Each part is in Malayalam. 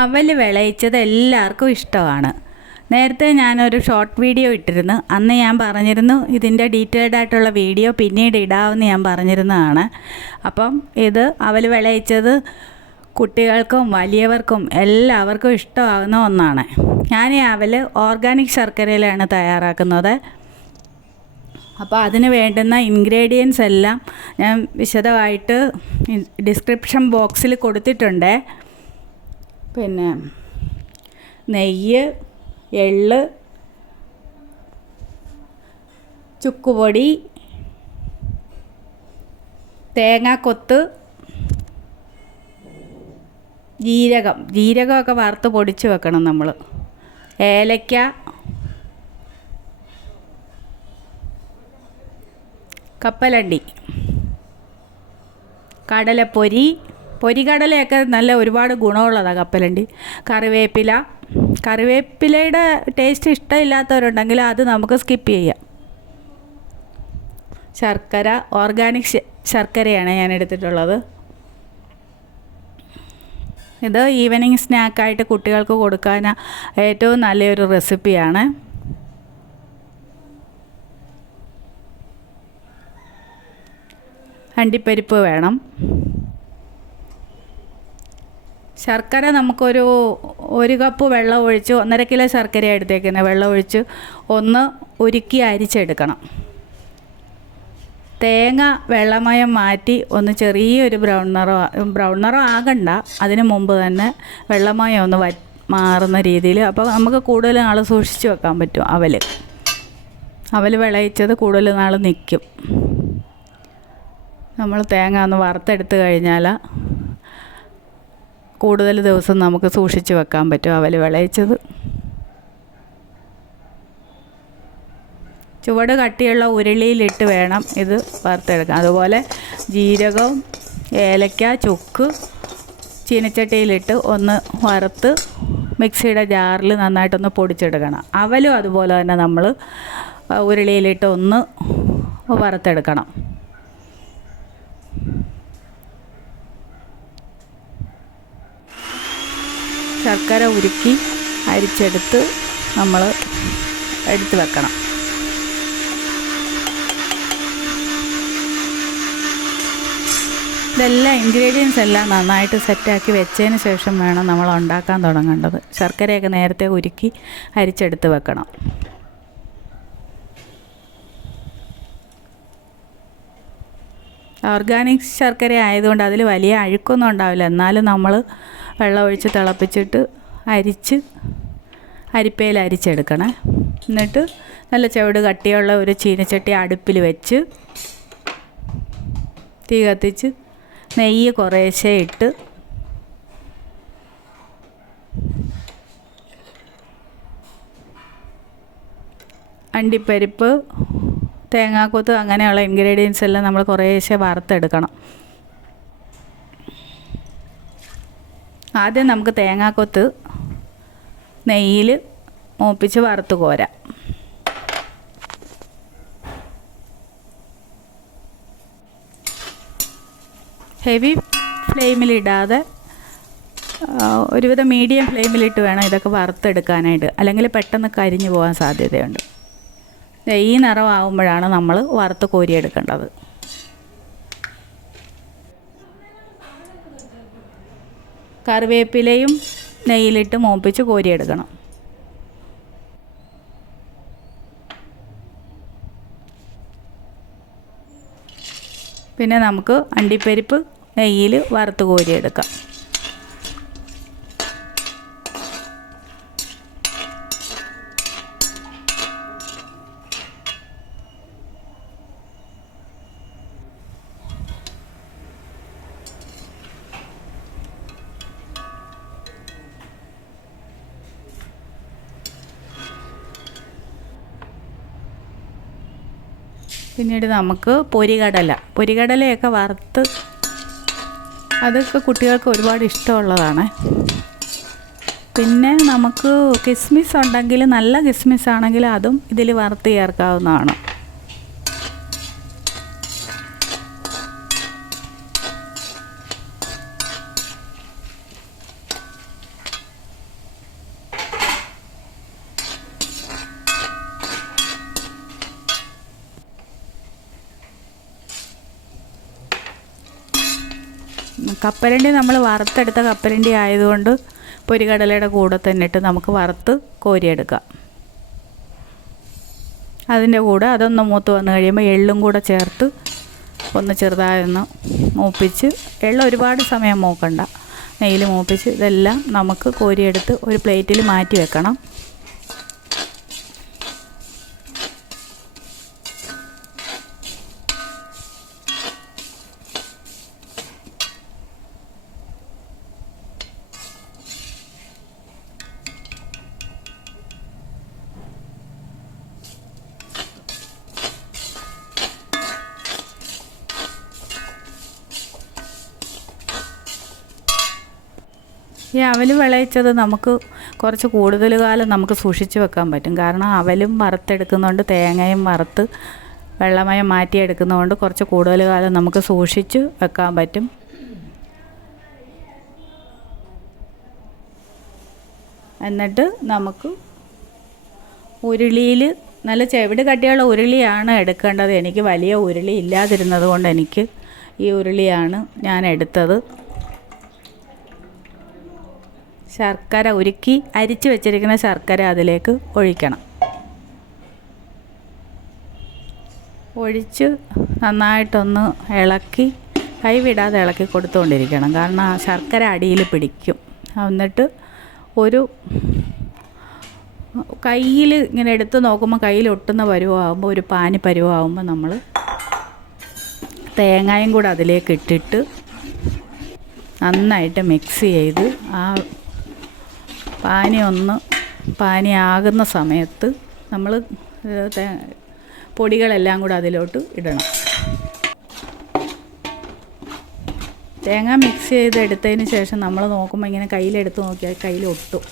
അവൽ വിളയിച്ചത് എല്ലാവർക്കും ഇഷ്ടമാണ്. നേരത്തെ ഞാനൊരു ഷോർട്ട് വീഡിയോ ഇട്ടിരുന്നു. അന്ന് ഞാൻ പറഞ്ഞിരുന്നു ഇതിൻ്റെ ഡീറ്റെയിൽഡ് ആയിട്ടുള്ള വീഡിയോ പിന്നീട് ഇടാമെന്ന് ഞാൻ പറഞ്ഞിരുന്നതാണ്. അപ്പം ഇത് അവൽ വിളയിച്ചത് കുട്ടികൾക്കും വലിയവർക്കും എല്ലാവർക്കും ഇഷ്ടമാകുന്ന ഒന്നാണ്. ഞാൻ ഈ അവൽ ഓർഗാനിക് ശർക്കരയിലാണ് തയ്യാറാക്കുന്നത്. അപ്പോൾ അതിന് വേണ്ടുന്ന ഇൻഗ്രീഡിയൻസ് എല്ലാം ഞാൻ വിശദമായിട്ട് ഡിസ്ക്രിപ്ഷൻ ബോക്സിൽ കൊടുത്തിട്ടുണ്ട്. പിന്നെ നെയ്യ്, എള്ള്, ചുക്കുപൊടി, തേങ്ങാക്കൊത്ത്, ജീരകമൊക്കെ വറുത്ത് പൊടിച്ച് വെക്കണം നമ്മൾ, ഏലക്ക, കപ്പലണ്ടി, കടലപ്പൊരി, പൊരിക്കടലയൊക്കെ നല്ല ഒരുപാട് ഗുണമുള്ളതാണ് കപ്പലണ്ടി, കറിവേപ്പിലയുടെ ടേസ്റ്റ് ഇഷ്ടമില്ലാത്തവരുണ്ടെങ്കിൽ അത് നമുക്ക് സ്കിപ്പ് ചെയ്യാം. ശർക്കര, ഓർഗാനിക് ശർക്കരയാണ് ഞാൻ എടുത്തിട്ടുള്ളത്. ഇത് ഈവനിങ് സ്നാക്കായിട്ട് കുട്ടികൾക്ക് കൊടുക്കാൻ ഏറ്റവും നല്ലൊരു റെസിപ്പിയാണ്. അണ്ടിപ്പരിപ്പ് വേണം. ശർക്കര ഒരു കപ്പ് വെള്ളം ഒഴിച്ച്, 1.5 കിലോ ശർക്കര എടുത്തേക്കുന്നത്, വെള്ളം ഒഴിച്ച് ഒന്ന് ഉരുക്കി അരിച്ചെടുക്കണം. തേങ്ങ വെള്ളമയം മാറ്റി ഒന്ന് ചെറിയൊരു ബ്രൗൺ നിറം ആകണ്ട, അതിന് മുമ്പ് തന്നെ വെള്ളമയം ഒന്ന് മാറുന്ന രീതിയിൽ. അപ്പോൾ നമുക്ക് കൂടുതൽ നാൾ സൂക്ഷിച്ച് വെക്കാൻ പറ്റും. അവൽ വിളയിച്ചത് കൂടുതൽ നാൾ നിൽക്കും. നമ്മൾ തേങ്ങ ഒന്ന് വറുത്തെടുത്ത് കഴിഞ്ഞാൽ കൂടുതൽ ദിവസം നമുക്ക് സൂക്ഷിച്ച് വെക്കാൻ പറ്റും അവൽ വിളയിച്ചത്. ചുവട് കട്ടിയുള്ള ഉരുളിയിലിട്ട് വേണം ഇത് വറുത്തെടുക്കാൻ. അതുപോലെ ജീരകവും ഏലക്ക, ചുക്ക് ചീനച്ചട്ടിയിലിട്ട് ഒന്ന് വറുത്ത് മിക്സിയുടെ ജാറിൽ നന്നായിട്ടൊന്ന് പൊടിച്ചെടുക്കണം. അവലും അതുപോലെ തന്നെ നമ്മൾ ഉരുളിയിലിട്ട് ഒന്ന് വറുത്തെടുക്കണം. ശർക്കര ഉരുക്കി അരിച്ചെടുത്ത് നമ്മൾ എടുത്ത് വെക്കണം. ഇതെല്ലാം ഇൻഗ്രീഡിയൻസ് എല്ലാം നന്നായിട്ട് സെറ്റാക്കി വെച്ചതിന് ശേഷം വേണം നമ്മൾ ഉണ്ടാക്കാൻ തുടങ്ങേണ്ടത്. ശർക്കരയൊക്കെ നേരത്തെ ഉരുക്കി അരിച്ചെടുത്ത് വെക്കണം. ഓർഗാനിക് ശർക്കര ആയതുകൊണ്ട് അതിൽ വലിയ അഴുക്കൊന്നും ഉണ്ടാവില്ല. എന്നാലും നമ്മൾ വെള്ളം ഒഴിച്ച് തിളപ്പിച്ചിട്ട് അരിപ്പയിൽ അരിച്ചെടുക്കണേ. എന്നിട്ട് നല്ല ചുവട് കട്ടിയുള്ള ഒരു ചീനച്ചട്ടി അടുപ്പിൽ വെച്ച് തീ കത്തിച്ച് നെയ്യ് കുറേശ്ശെ ഇട്ട് അണ്ടിപ്പരിപ്പ്, തേങ്ങാക്കൊത്ത് അങ്ങനെയുള്ള ഇൻഗ്രീഡിയൻസ് എല്ലാം നമ്മൾ കുറേശ്ശെ വറുത്തെടുക്കണം. ആദ്യം നമുക്ക് തേങ്ങാക്കൊത്ത് നെയ്യിൽ മൂപ്പിച്ച് വറുത്ത് കോരാം. ഹെവി ഫ്ലെയിമിലിടാതെ ഒരുവിധം മീഡിയം ഫ്ലെയിമിലിട്ട് വേണം ഇതൊക്കെ വറുത്തെടുക്കാനായിട്ട്, അല്ലെങ്കിൽ പെട്ടെന്ന് കരിഞ്ഞു പോകാൻ സാധ്യതയുണ്ട്. ഈ നിറമാകുമ്പോഴാണ് നമ്മൾ വറുത്ത് കോരിയെടുക്കേണ്ടത്. കറിവേപ്പിലയും നെയ്യിലിട്ട് മൂപ്പിച്ച് കോരിയെടുക്കണം. പിന്നെ നമുക്ക് അണ്ടിപ്പരിപ്പ് നെയ്യിൽ വറുത്ത് കോരിയെടുക്കാം. പിന്നീട് നമുക്ക് പൊരികടലയൊക്കെ വറുത്ത്, അതൊക്കെ കുട്ടികൾക്ക് ഒരുപാട് ഇഷ്ടമുള്ളതാണ്. പിന്നെ നമുക്ക് കിസ്മിസ് ഉണ്ടെങ്കിൽ, നല്ല കിസ്മിസ് ആണെങ്കിൽ അതും ഇതിൽ വറുത്ത് ചേർക്കാവുന്നതാണ്. കപ്പലണ്ടി നമ്മൾ വറുത്തെടുത്ത കപ്പലണ്ടി ആയതുകൊണ്ട് പൊരികടലയുടെ കൂടെ തന്നെ ഇട്ട് നമുക്ക് വറുത്ത് കോരിയെടുക്കാം. അതിൻ്റെ കൂടെ അതൊന്ന് മൂത്ത് വന്നു കഴിയുമ്പോൾ എള്ളും കൂടെ ചേർത്ത് ഒന്ന് ചെറുതായൊന്ന് മൂപ്പിച്ച്, എള്ള് ഒരുപാട് സമയം മൂക്കണ്ട, നെയ്യിൽ മൂപ്പിച്ച് ഇതെല്ലാം നമുക്ക് കോരിയെടുത്ത് ഒരു പ്ലേറ്റിൽ മാറ്റി വെക്കണം. ഈ അവൽ വിളയിച്ചത് നമുക്ക് കുറച്ച് കൂടുതൽ കാലം നമുക്ക് സൂക്ഷിച്ച് വെക്കാൻ പറ്റും. കാരണം അവലും വറുത്തെടുക്കുന്നതുകൊണ്ട്, തേങ്ങയും വറുത്ത് വെള്ളമയം മാറ്റിയെടുക്കുന്നതുകൊണ്ട് കുറച്ച് കൂടുതൽ കാലം നമുക്ക് സൂക്ഷിച്ച് വെക്കാൻ പറ്റും. എന്നിട്ട് നമുക്ക് ഉരുളിയിൽ നല്ല ചെവിട് കട്ടിയുള്ള ഉരുളിയാണ് എടുക്കേണ്ടത്. എനിക്ക് വലിയ ഉരുളി ഇല്ലാതിരുന്നത് കൊണ്ട് എനിക്ക് ഈ ഉരുളിയാണ് ഞാൻ എടുത്തത്. ശർക്കര ഉരുക്കി അരിച്ച് വെച്ചിരിക്കുന്ന ശർക്കര അതിലേക്ക് ഒഴിക്കണം. ഒഴിച്ച് നന്നായിട്ടൊന്ന് ഇളക്കി, കൈവിടാതെ ഇളക്കി കൊടുത്തുകൊണ്ടിരിക്കണം. കാരണം ആ ശർക്കര അടിയിൽ പിടിക്കും. എന്നിട്ട് ഒരു കയ്യിൽ ഇങ്ങനെ എടുത്ത് നോക്കുമ്പോൾ കയ്യിൽ ഒട്ടുന്ന പരുവാകുമ്പോൾ, ഒരു പാനി പരുവാകുമ്പോൾ നമ്മൾ തേങ്ങയും കൂടെ അതിലേക്ക് ഇട്ടിട്ട് നന്നായിട്ട് മിക്സ് ചെയ്ത് ആ പാനിയാകുന്ന സമയത്ത് നമ്മൾ പൊടികളെല്ലാം കൂടെ അതിലോട്ട് ഇടണം. തേങ്ങ മിക്സ് ചെയ്തെടുത്തതിന് ശേഷം നമ്മൾ നോക്കുമ്പോൾ ഇങ്ങനെ കയ്യിലെടുത്ത് നോക്കിയാൽ കയ്യിൽ ഒട്ടും.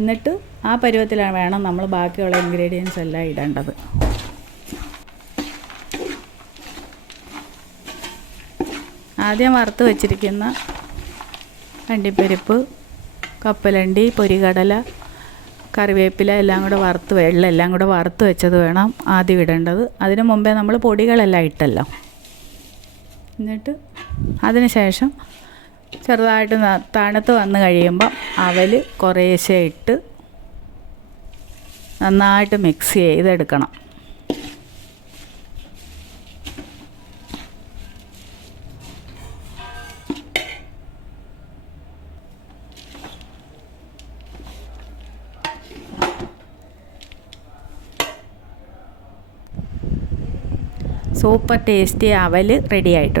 എന്നിട്ട് ആ പരുവത്തിലാണ് വേണം നമ്മൾ ബാക്കിയുള്ള ഇൻഗ്രീഡിയൻസ് എല്ലാം ഇടേണ്ടത്. ആദ്യം വറുത്ത് വെച്ചിരിക്കുന്ന അണ്ടിപ്പരിപ്പ്, കപ്പലണ്ടി, പൊരികടല, കറിവേപ്പില എല്ലാം കൂടെ വറുത്ത്, എല്ലാം കൂടെ വറുത്ത് വെച്ചത് വേണം ആദ്യം ഇടേണ്ടത്. അതിന് മുമ്പേ നമ്മൾ പൊടികളെല്ലാം ഇട്ടല്ലോ. എന്നിട്ട് അതിന് ശേഷം ചെറുതായിട്ട് തണുത്ത് വന്ന് കഴിയുമ്പോൾ അവൽ കുറേശ്ശെ ഇട്ട് നന്നായിട്ട് മിക്സ് ചെയ്തെടുക്കണം. സൂപ്പർ ടേസ്റ്റി അവൽ റെഡി ആയിട്ടുണ്ട്.